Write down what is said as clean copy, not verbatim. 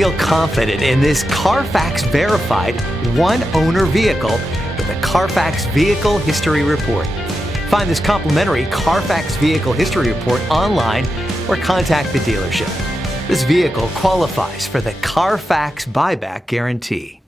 Feel confident in this Carfax verified one-owner vehicle with a Carfax Vehicle History Report. Find this complimentary Carfax Vehicle History Report online or contact the dealership. This vehicle qualifies for the Carfax Buyback Guarantee.